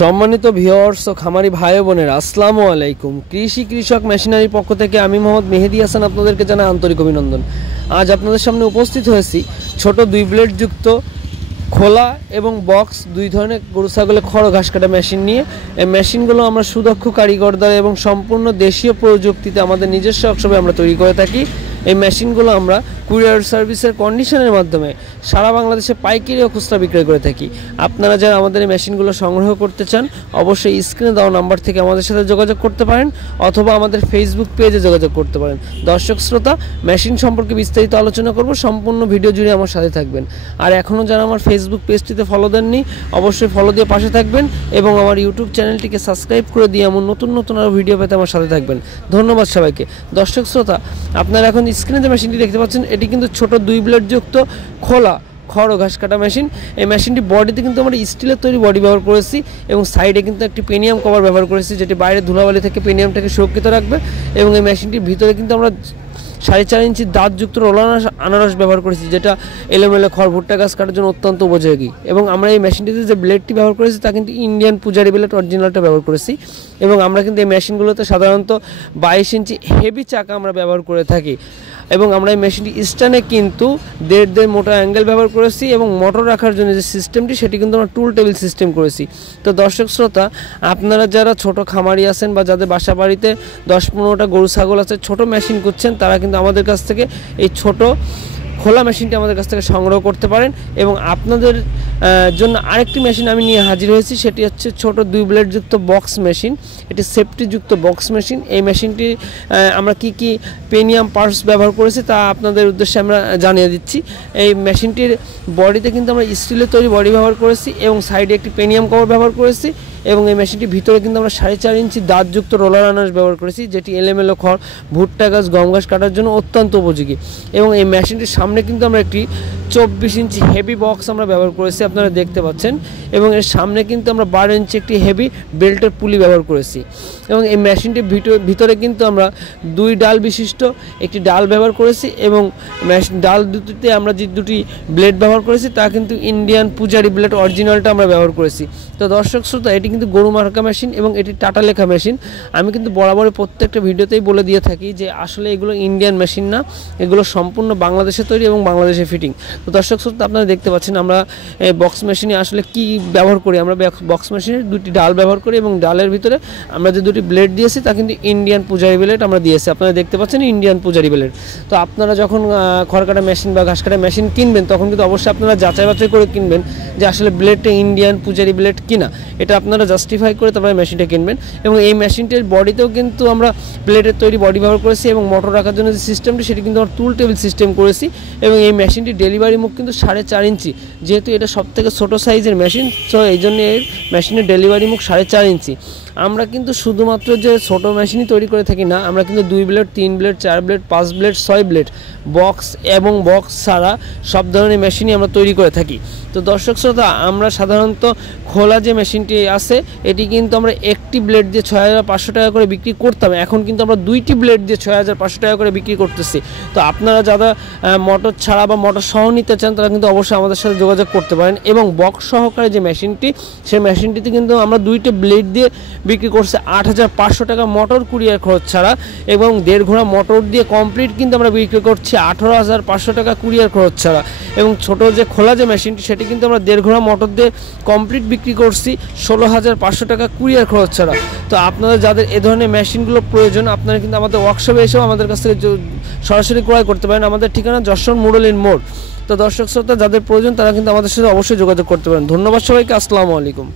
সম্মানিত ভিউয়ার্স ও খামারি ভাই বোনেরা আসসালামু আলাইকুম। কৃষি কৃষক মেশিনারির পক্ষ থেকে আমি মোহাম্মদ মেহেদি হাসান আপনাদেরকে জানাই আন্তরিক অভিনন্দন। আজ আপনাদের সামনে উপস্থিত হয়েছি ছোট 2 ব্লেড যুক্ত খোলা এবং বক্স দুই ধরনের গরু ছাগলের খড় ঘাস কাটা মেশিন নিয়ে। এই মেশিনগুলো আমরা সুদক্ষ কারিগর দ্বারা এবং সম্পূর্ণ দেশীয় প্রযুক্তিতে আমাদের নিজস্ব ওয়ার্কশপে আমরা তৈরি করে থাকি। এই মেশিনগুলো আমরা কুরিয়ার সার্ভিসের কন্ডিশনের মাধ্যমে সারা বাংলাদেশে পাইকারি ও খুচরা বিক্রয় করে থাকি। আপনারা যারা আমাদের এই মেশিনগুলো সংগ্রহ করতে চান অবশ্যই স্ক্রিনে দেওয়া নাম্বার থেকে আমাদের সাথে যোগাযোগ করতে পারেন অথবা আমাদের ফেসবুক পেজে যোগাযোগ করতে পারেন। দর্শক শ্রোতা, মেশিন সম্পর্কে বিস্তারিত আলোচনা করব, সম্পূর্ণ ভিডিও জুড়ে আমার সাথে থাকবেন। আর এখনও যারা আমার ফেসবুক পেজটিতে ফলো দেননি অবশ্যই ফলো দিয়ে পাশে থাকবেন এবং আমার ইউটিউব চ্যানেলটিকে সাবস্ক্রাইব করে দিয়ে এমন নতুন নতুন আরও ভিডিও পেতে আমার সাথে থাকবেন। ধন্যবাদ সবাইকে। দর্শক শ্রোতা, আপনারা এখন স্ক্রিনে যে মেশিনটি দেখতে পাচ্ছেন এটি কিন্তু ছোট 2 ব্লেড যুক্ত খোলা খড় ও ঘাস কাটা মেশিন। এই মেশিনটি বডিতে কিন্তু আমরা স্টিলের তৈরি বডি ব্যবহার করেছি এবং সাইডে কিন্তু একটি পেনিয়াম কভার ব্যবহার করেছি যেটি বাইরে ধুলাবালি থেকে পেনিয়ামটাকে সুরক্ষিত রাখবে। এবং এই মেশিনটির ভিতরে কিন্তু আমরা 4.5 ইঞ্চি দাঁতযুক্ত রোলার আনারস ব্যবহার করেছি যেটা এলোমেলো খড় ভুট্টা গাছ কাটার জন্য অত্যন্ত উপযোগী। এবং আমরা এই মেশিনটিতে যে ব্লেডটি ব্যবহার করেছি তা কিন্তু ইন্ডিয়ান পূজারি ব্লেড অরিজিনালটা ব্যবহার করেছি। এবং আমরা কিন্তু এই মেশিনগুলোতে সাধারণত 22 ইঞ্চি হেভি চাকা আমরা ব্যবহার করে থাকি। এবং আমরা এই মেশিনটি স্ট্যান্ডে কিন্তু 1.5 মোটা অ্যাঙ্গেল ব্যবহার করেছি এবং মোটর রাখার জন্য যে সিস্টেমটি সেটি কিন্তু আমরা টুল টেবিল সিস্টেম করেছি। তো দর্শক শ্রোতা, আপনারা যারা ছোট খামারি আছেন বা যাদের বাসা বাড়িতে 10-15টা গরু ছাগল আছে, ছোট মেশিন করছেন, তারা কিন্তু আমাদের কাছ থেকে এই ছোট খোলা মেশিনটি আমাদের কাছ থেকে সংগ্রহ করতে পারেন। এবং আপনাদের জন্য আরেকটি মেশিন আমি নিয়ে হাজির হয়েছি, সেটি হচ্ছে ছোট 2 ব্লেড যুক্ত বক্স মেশিন। এটি সেফটি যুক্ত বক্স মেশিন। এই মেশিনটি আমরা কি পেনিয়াম পার্টস ব্যবহার করেছি তা আপনাদের উদ্দেশ্যে আমরা জানিয়ে দিচ্ছি। এই মেশিনটির বডিতে কিন্তু আমরা স্টিলের তৈরি বডি ব্যবহার করেছি এবং সাইডে একটি পেনিয়াম কভার ব্যবহার করেছি। এবং এই মেশিনটির ভিতরে কিন্তু আমরা 4.5 ইঞ্চি দাঁতযুক্ত রোলার আনারস ব্যবহার করেছি যেটি এলোমেলো খড় ভুট্টা গাছ গম গাছ কাটার জন্য অত্যন্ত উপযোগী। এবং এই মেশিনটির সামনে কিন্তু আমরা একটি 24 ইঞ্চি হেভি বক্স আমরা ব্যবহার করেছি, আপনারা দেখতে পাচ্ছেন। এবং এর সামনে কিন্তু আমরা 12 ইঞ্চি একটি হেভি বেল্টের পুলি ব্যবহার করেছি। এবং এই মেশিনটির ভিতরে কিন্তু আমরা 2 ডাল বিশিষ্ট একটি ডাল ব্যবহার করেছি। এবং ডাল দুটিতে আমরা যে 2টি ব্লেড ব্যবহার করেছি তা কিন্তু ইন্ডিয়ান পূজারি ব্লেড অরিজিনালটা আমরা ব্যবহার করেছি। তো দর্শক শ্রোতা, এটি কিন্তু গরু মার্কা মেশিন এবং এটি টাটা লেখা মেশিন। আমি কিন্তু বরাবরই প্রত্যেকটা ভিডিওতেই বলে দিয়ে থাকি যে আসলে এগুলো ইন্ডিয়ান মেশিন না, এগুলো সম্পূর্ণ বাংলাদেশে তৈরি এবং বাংলাদেশে ফিটিং। তো দর্শক শ্রোতা, আপনারা দেখতে পাচ্ছেন আমরা এই বক্স মেশিনে আসলে কি ব্যবহার করি। আমরা বক্স মেশিনের 2টি ডাল ব্যবহার করি এবং ডালের ভিতরে আমরা যে 2টি ব্লেড দিয়েছি তা কিন্তু ইন্ডিয়ান পূজারি ব্লেড আমরা দিয়েছি, আপনারা দেখতে পাচ্ছেন ইন্ডিয়ান পূজারি ব্লেড। তো আপনারা যখন খড় কাটা মেশিন বা ঘাস কাটা মেশিন কিনবেন তখন কিন্তু অবশ্যই আপনারা যাচাই বাছাই করে কিনবেন যে আসলে ব্লেডটা ইন্ডিয়ান পূজারি ব্লেড কিনা, এটা আপনারা জাস্টিফাই করে তারপরে মেশিনটা কিনবেন। এবং এই মেশিনটির বডিতেও কিন্তু আমরা প্লেটের তৈরি বডি ব্যবহার করেছি এবং মোটর রাখার জন্য যে সিস্টেমটি সেটি কিন্তু আমরা টুল টেবিল সিস্টেম করেছি। এবং এই মেশিনটির ডেলিভারি মুখ কিন্তু 4.5 ইঞ্চি, যেহেতু এটা সবথেকে ছোটো সাইজের মেশিন, তো এই জন্য এই মেশিনের ডেলিভারি মুখ 4.5 ইঞ্চি। আমরা কিন্তু শুধুমাত্র যে ছোটো মেশিনই তৈরি করে থাকি না, আমরা কিন্তু 2 blade 3 blade 4 blade 5 blade 6 blade box এবং বক্স ছাড়া সব ধরনের মেশিনই আমরা তৈরি করে থাকি। তো দর্শক শ্রোতা, আমরা সাধারণত খোলা যে মেশিনটি আছে এটি কিন্তু আমরা একটি ব্লেড দিয়ে 6,500 টাকা করে বিক্রি করতাম, এখন কিন্তু আমরা 2টি ব্লেড দিয়ে 6,500 টাকা করে বিক্রি করতেছি। তো আপনারা যারা মোটর ছাড়া বা মোটর সহ নিতে চান তারা কিন্তু অবশ্যই আমাদের সাথে যোগাযোগ করতে পারেন। এবং বক্স সহকারে যে মেশিনটি, সেই মেশিনটিতে কিন্তু আমরা 2টি ব্লেড দিয়ে বিক্রি করছে 8,500 টাকা মোটর কুরিয়ার খরচ ছাড়া। এবং 1.5 ঘোড়া মোটর দিয়ে কমপ্লিট কিন্তু আমরা বিক্রি করছি 18,500 টাকা কুরিয়ার খরচ ছাড়া। এবং ছোটো যে খোলা যে মেশিনটি সেটি কিন্তু আমরা 1.5 ঘোড়া মোটর দিয়ে কমপ্লিট বিক্রি করছি 16,500 টাকা কুরিয়ার খরচ ছাড়া। তো আপনারা যাদের এ ধরনের মেশিনগুলো প্রয়োজন আপনারা কিন্তু আমাদের ওয়ার্কশপে এসেও আমাদের কাছ থেকে সরাসরি ক্রয় করতে পারেন। আমাদের ঠিকানা যশোর মুরলীন মোড়। তো দর্শক শ্রোতা, যাদের প্রয়োজন তারা কিন্তু আমাদের সাথে অবশ্যই যোগাযোগ করতে পারেন। ধন্যবাদ সবাইকে। আসসালামু আলাইকুম।